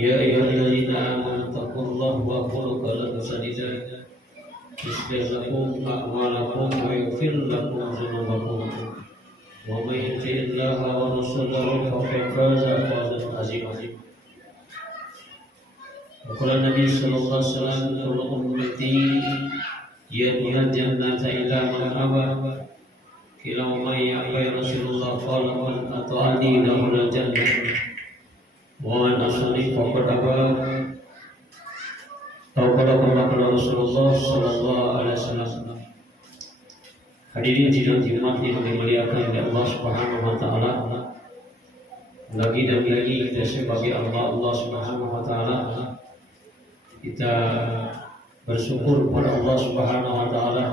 يا أيها الذين آمنوا اتقوا الله وقولوا قولا سديدا يصلح لكم أعمالكم ويغفر لكم ذنوبكم ومن يطع الله ورسوله فقد فاز فوزا عظيما. وقال النبي صلى الله عليه وسلم كل أمتي يدخل الجنة إلا من أبى قيل ومن يأبى يا رسول الله قال من أطاعني دخل الجنة ومن عصاني فقد أبى atau kata Rasulullah Sallallahu Alaihi Wasallam. Hadirin sidang Jumat yang dimuliakan oleh Allah Subhanahu Wa Taala. Lagi dan lagi kita sebagai Allah Subhanahu Wa Taala, kita bersyukur kepada Allah Subhanahu Wa Taala.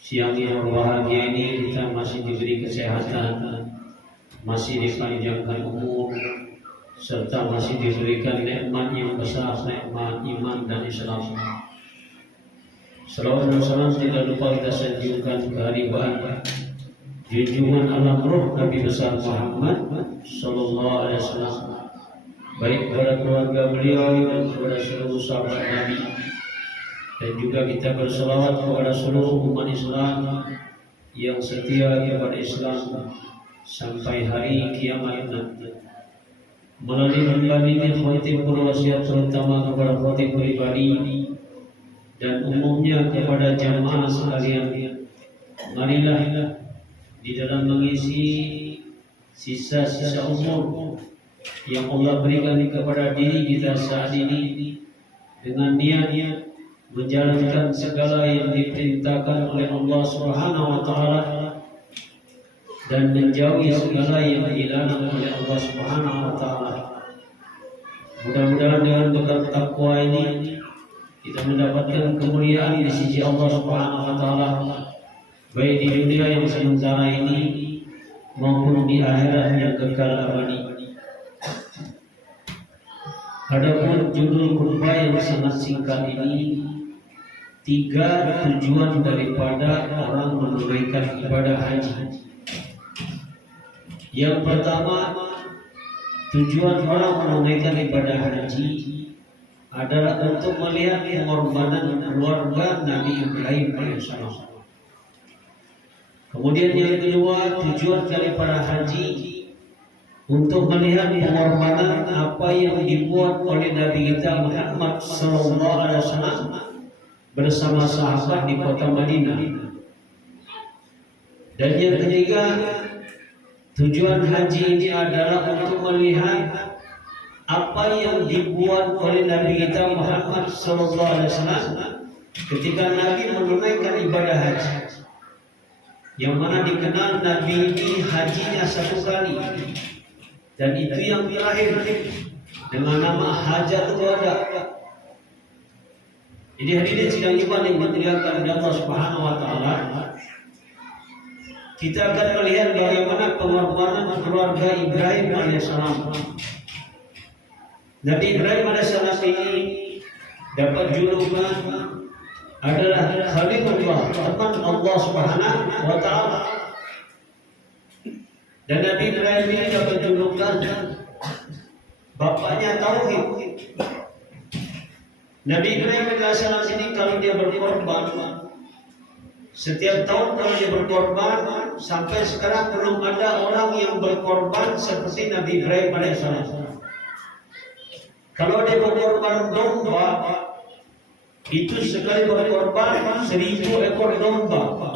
Siang yang berbahagia ini kita masih diberi kesehatan, masih dipanjangkan umur, serta masih diberikan nikmat yang besar, nikmat iman dan Islam. Salawat dan salam tidak lupa kita sanjungkan kehadiran junjungan alam roh Nabi besar Muhammad Sallallahu Alaihi Wasallam, baik kepada keluarga beliau dan kepada seluruh sahabat Nabi, dan juga kita berselawat kepada seluruh umat Islam yang setia kepada Islam sampai hari kiamat nanti. Melalui pribadi khotib berwasiat terutama kepada khotib pribadi dan umumnya kepada jamaah sekalian, marilah di dalam mengisi sisa-sisa umur yang Allah berikan kepada diri kita saat ini dengan niat menjalankan segala yang diperintahkan oleh Allah Subhanahu Wa Taala dan menjauhi segala yang dilarang oleh Allah Subhanahu Wa Taala. Mudah-mudahan dengan bekal takwa ini kita mendapatkan kemuliaan di sisi Allah Subhanahu Wa Taala, baik di dunia yang sementara ini maupun di akhirat yang kekal abadi. Adapun judul khutbah yang sangat singkat ini, 3 tujuan daripada orang menunaikan ibadah haji. Yang pertama, tujuan orang menunaikan ibadah haji adalah untuk melihat pengorbanan keluarga Nabi Ibrahim alaihissalam. Kemudian yang kedua, tujuan daripada haji untuk melihat pengorbanan apa yang dibuat oleh Nabi kita Muhammad Sallallahu Alaihi Wasallam bersama sahabat di kota Madinah. Dan yang ketiga, tujuan haji ini adalah untuk melihat apa yang dibuat oleh Nabi kita Muhammad Sallallahu Alaihi Wasallam ketika Nabi menunaikan ibadah haji, yang mana dikenal Nabi ini hajinya 1 kali, dan itu yang terakhir dengan nama Hajjatul Wada. Jadi hadirin sidang iman yang dimuliakan oleh Allah Subhanahu Wa Taala, kita akan melihat bagaimana pengorbanan keluarga Ibrahim alaihissalam. Nabi Ibrahim alaihissalam ini dapat julukan adalah Khalilullah, teman Allah Subhanahu Wa Taala. Dan Nabi Ibrahim ini dapat julukan bapaknya tauhid. Nabi Ibrahim alaihissalam ini kalau dia berkorban, setiap tahun kalau dia berkorban, sampai sekarang belum ada orang yang berkorban seperti Nabi Ibrahim alaihissalam. Kalau dia berkorban domba, itu sekali berkorban 1000 ekor domba.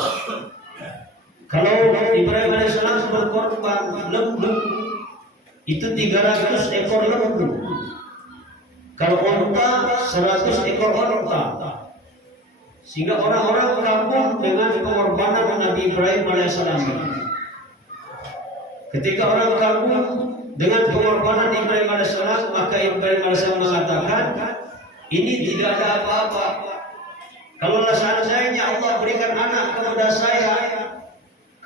Kalau Ibrahim alaihissalam berkorban lembu, itu 300 ekor lembu. Kalau onta 100 ekor onta. Sehingga orang-orang kagum dengan pengorbanan Nabi Ibrahim alaihissalam. Ketika orang kagum dengan pengorbanan Ibrahim alaihissalam, maka Ibrahim alaihissalam mengatakan, ini tidak ada apa-apa. Kalau seandainya Allah berikan anak kepada saya,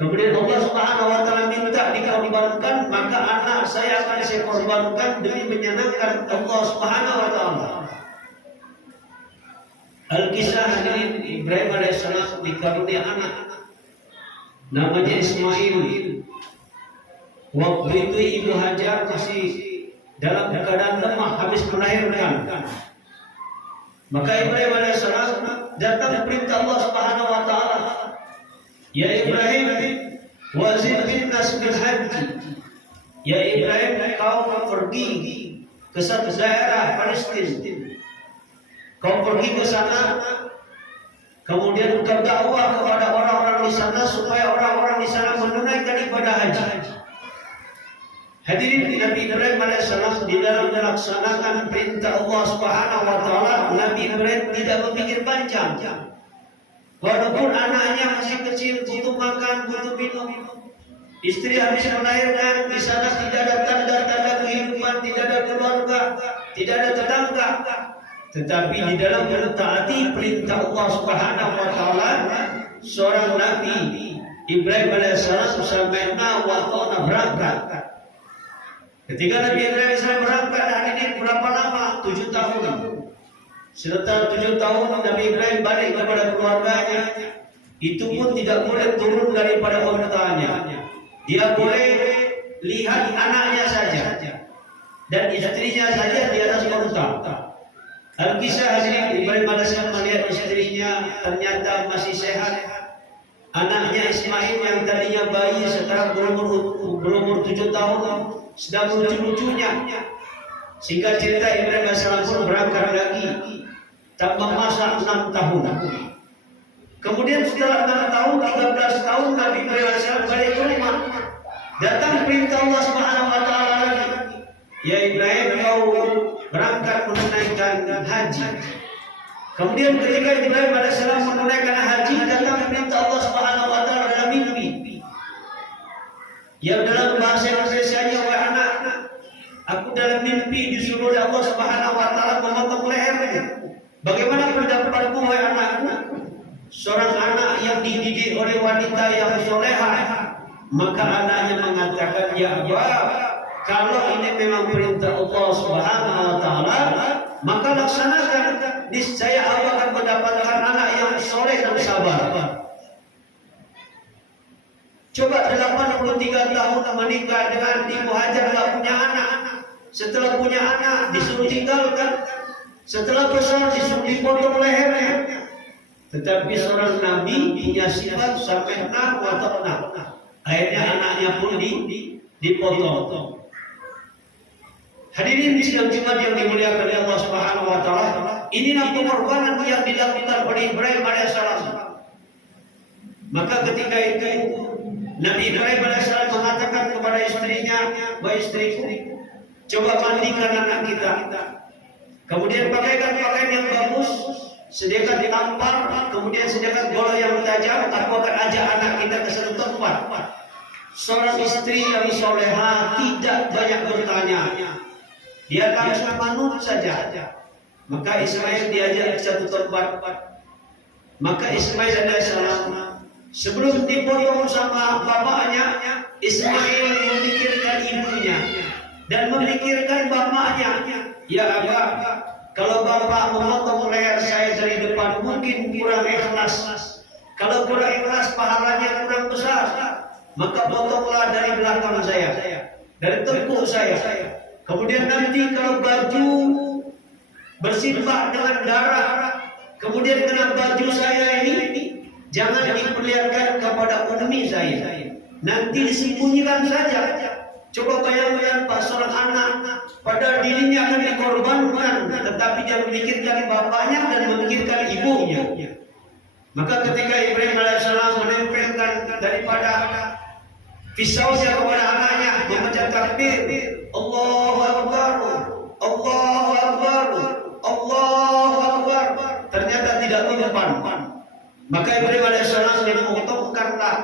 kemudian Allah Subhanahu Wa Taala minta dikorbankan, maka anak saya akan saya korbankan demi menyenangkan Allah Subhanahu Wa Taala. Al-Kisah hadirin, Ibrahim alaihissalam dikaruniai anak namanya Ismail. Waktu itu Ibu Hajar masih dalam keadaan lemah, habis habis melahirkan. Maka Ibrahim alaihissalam datang perintah Allah Subhanahu wa taala. Ya Ibrahim, wazir bin nas bil haji. Ya Ibrahim, kau pergi ke satu daerah Palestina. Kau pergi ke sana, kemudian engkau dakwah kepada orang-orang di sana supaya orang-orang di sana menunaikan ibadah haji. Hadirin, Nabi Ibrahim alaihissalam di dalam melaksanakan perintah Allah Subhanahu wa taala, Nabi Ibrahim tidak berpikir panjang. Walaupun anaknya masih kecil, butuh makan, butuh minum. Istri habis melahirkan, di sana tidak ada tanda-tanda kehidupan, tidak ada keluarga, tidak ada tetangga. Tetapi di dalam mentaati perintah Allah Subhanahu wa taala, seorang Nabi Ibrahim alaihissalam sampai waktu berangkat. Ketika Nabi Ibrahim alaihissalam berangkat, hari ini berapa lama? 7 tahun. Setelah 7 tahun Nabi Ibrahim balik kepada keluarganya. Itu pun tidak boleh turun daripada ontanya. Dia boleh lihat anaknya saja dan istrinya saja di atas onta. Alkisah hadirin, Ibrahim alaihissalam melihat istrinya ternyata masih sehat. Anaknya Ismail yang tadinya bayi sekarang berumur 7 tahun sedang lucu-lucunya. Singkat cerita, Ibrahim alaihissalam pun berangkat lagi tambah masa 6 tahun. Kemudian setelah 6 tahun, 13 tahun Nabi Ibrahim alaihissalam balik ke rumah. Datang perintah Allah Subhanahu wa taala lagi. Ya Ibrahim, kau berangkat menunaikan haji. Kemudian ketika Ibrahim alaihissalam menunaikan haji, datang perintah Allah Subhanahu wa taala dalam mimpi. Yang dalam bahasa Indonesia-nya, wahai anak, aku dalam mimpi disuruh oleh Allah Subhanahu wa taala memotong lehernya. Bagaimana pendapatmu wahai anakku? Seorang anak yang dididik oleh wanita yang solehah, maka anaknya mengatakan, ya Abah, kalau ini memang perintah Allah Subhanahu wa taala, maka laksanakan. Niscaya Allah akan mendapatkan anak yang soleh dan sabar. Coba 83 tahun menikah dengan Ibu Hajar, tidak punya anak. Setelah punya anak disuruh tinggalkan. Setelah besar disuruh dipotong lehernya. Tetapi seorang nabi punya sifat sampai atau akhirnya anaknya pun dipotong. Hadirin sidang Jumat yang dimuliakan oleh Allah Subhanahu wa taala, inilah pengorbanan yang dilakukan oleh Ibrahim alaihissalam. Maka ketika itu Nabi Ibrahim alaihissalam mengatakan kepada istrinya, "Wahai istriku, coba mandikan anak kita. Kemudian pakaikan pakaian yang bagus, sediakan tampar, kemudian sediakan bola yang tajam. Aku akan ajak anak kita ke satu tempat." Seorang istri yang soleha tidak banyak bertanya. Dia langsung manut saja. Maka Ismail diajak ke satu tempat. Maka Ismail alaihissalam sebelum dipotong sama bapaknya, Ismail memikirkan ibunya dan memikirkan bapaknya. Ya Abah, kalau bapak memotong leher saya dari depan mungkin kurang ikhlas. Kalau kurang ikhlas pahalanya kurang besar. Maka potonglah dari belakang saya, dari tengkuk saya. Kemudian nanti kalau baju bersimbah dengan darah, kemudian kena baju saya ini, jangan diperlihatkan kepada ummi saya. Nanti disembunyikan saja. Coba bayangkan Pak, seorang anak pada dirinya akan dikorbankan, tetapi dia memikirkan bapaknya dan memikirkan ibunya. Maka ketika Ibrahim alaihissalam menempelkan daripada pisaunya kepada anaknya, membaca takbir, Allahu Akbar, Allahu Akbar, Allahu Akbar. Ternyata tidak mempan. Maka Ibrahim alaihissalam memotongkanlah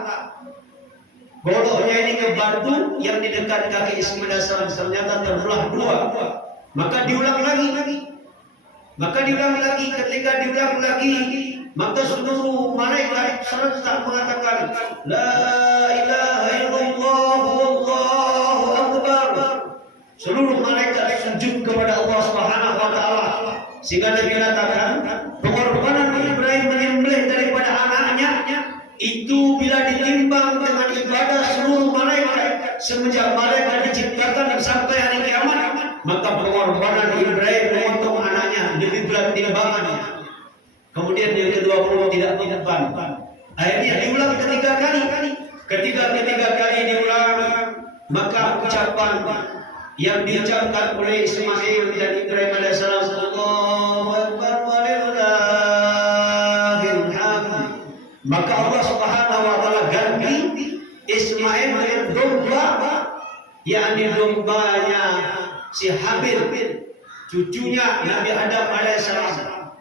goloknya ini ke batu yang di dekat kaki Ismail alaihissalam. Ternyata terbelah dua. Maka diulang lagi. Ketika diulang lagi, maka seluruh malaikat serentak mengatakan, La ilaha illallah wallahu akbar. Seluruh malaikat sujud kepada Allah Subhanahu wa taala. Sehingga Nabi katakan, pengorbanan Ibrahim menyembelih daripada anaknya itu bila ditimbang dengan ibadah seluruh malaikat semenjak malaikat diciptakan sampai hari kiamat, maka pengorbanan Ibrahim memotong anaknya lebih berat timbangannya. Kemudian yang ke-20 tidak mempan. Akhirnya diulang ketiga kali. Ketiga kali diulang, maka ucapan yang diucapkan oleh Ismail dan Ibrahim alaihissalam, Allahu Akbar walillahil hamd. Maka Allah Subhanahu wa taala ganti Ismail dengan domba, yakni dombanya si Habil, cucunya Nabi Adam alaihissalam.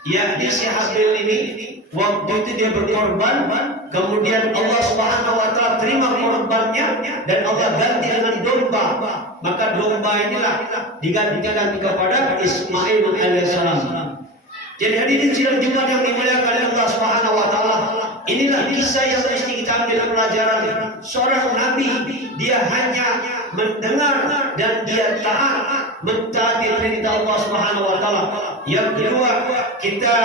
Yakni si Habil ini waktu itu dia berkorban, kemudian Allah Subhanahu wa taala terima korbannya dan Allah ganti dengan domba. Maka domba inilah digantikan kepada Ismail alaihissalam. Jadi hadirin sidang Jumat yang dimuliakan oleh Allah Subhanahu wa taala, inilah kisah yang mesti kita ambil pelajaran. Seorang nabi dia hanya mendengar dan dia taat mentaati perintah Allah Subhanahu wa taala. Yang kedua, kita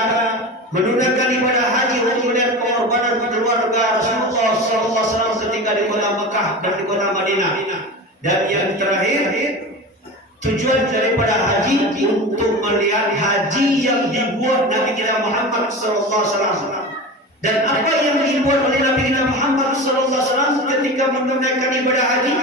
menunaikan ibadah haji untuk melihat pengorbanan keluarga Rasulullah SAW ketika di kota Mekah dan di kota Madinah. Dan yang terakhir, tujuan daripada haji untuk melihat haji yang dibuat Nabi kita Muhammad SAW. Dan apa yang dibuat oleh Nabi kita Muhammad SAW ketika menunaikan ibadah haji?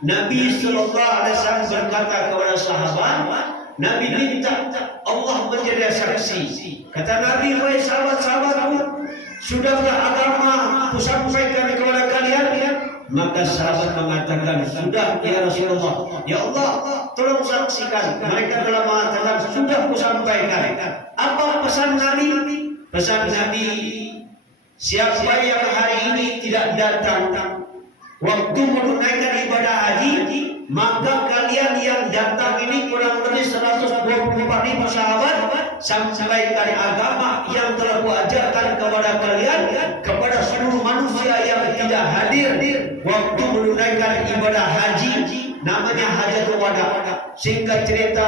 Nabi SAW berkata kepada sahabat, Nabi minta Allah menjadi saksi. Kata Nabi, wahai sahabat-sahabatku, sudahkah agama ku sampaikan kepada kalian? Maka sahabat mengatakan, sudah ya Rasulullah. Ya Allah, tolong saksikan. Mereka telah mengatakan, sudah ku sampaikan. Apa pesan Nabi? Pesan Nabi, siapa yang hari ini tidak datang waktu menunaikan ibadah haji, maka kalian yang datang ini kurang lebih 124.000 sahabat sampaikan agama yang telah kuajarkan kepada kalian kepada seluruh manusia yang tidak hadir waktu menunaikan ibadah haji, namanya hajatul wada. Singkat cerita,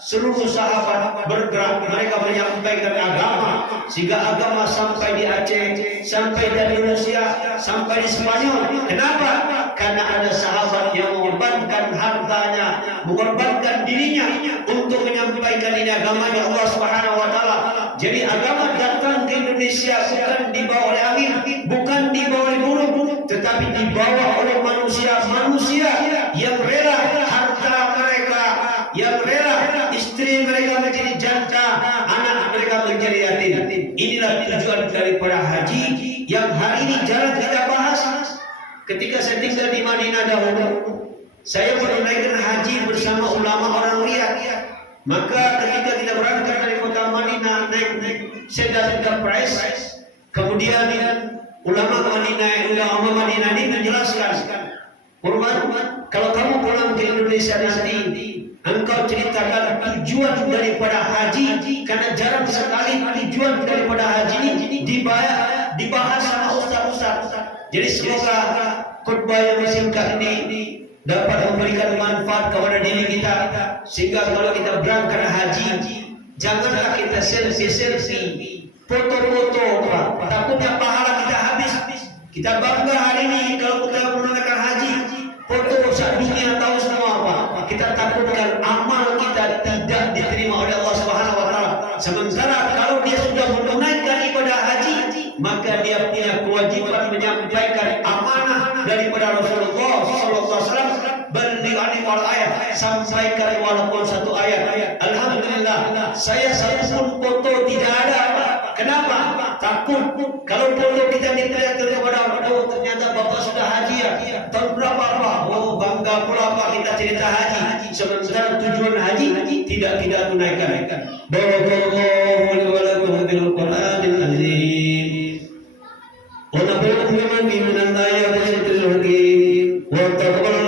seluruh sahabat bergerak, mereka menyampaikan agama sehingga agama sampai di Aceh, sampai di Indonesia, sampai di Spanyol. Kenapa? Karena ada sahabat yang mengorbankan hartanya, mengorbankan dirinya untuk menyampaikan ini agamanya Allah Subhanahu wa taala. Jadi agama datang ke Indonesia bukan dibawa oleh angin, bukan dibawa oleh burung, tetapi dibawa oleh manusia yang rela harta mereka, yang rela istri mereka menjadi janda, anak mereka menjadi yatim. Inilah tujuan daripada haji yang hari ini jarang kita bahas. Ketika saya tinggal di Madinah dahulu, saya menunaikan haji bersama ulama orang Riyadh. Maka ketika kita berangkat dari kota Madinah naik sedan Enterprise, kemudian ulama Madinah ini menjelaskan, Urban, kalau kamu pulang ke Indonesia nanti, engkau ceritakan tujuan daripada haji, karena jarang sekali tujuan daripada haji ini dibahas sama ustaz-ustaz. Jadi semoga khutbah yang singkat ini dapat memberikan manfaat kepada diri kita, sehingga kalau kita berangkat haji, janganlah kita selfie, foto-foto, takutnya pahala kita habis. Kita bangga hari ini kalau kita menunaikan haji, foto sak dunia tahu semua apa. Kita takutkan amal kita tidak diterima oleh Allah Subhanahu wa taala. Sementara kalau dia sudah menunaikan ibadah haji, maka dia punya kewajiban menyampaikan amanah daripada Rasulullah sallallahu alaihi wasallam, berliani wal ayat, sampaikan walaupun satu ayat. Alhamdulillah, saya satu pun foto tidak ada. Kenapa? Takut kalau foto kita diperlihatkan kepada orang, oh ternyata bapak sudah haji ya, tahun berapa Pak? Oh bangga pula Pak kita cerita haji, sementara tujuan haji tidak kita tunaikan. Barakallahu wa lakum bil Qur'anil azim. Wa nabiyyu min al-ayati wa taqabbal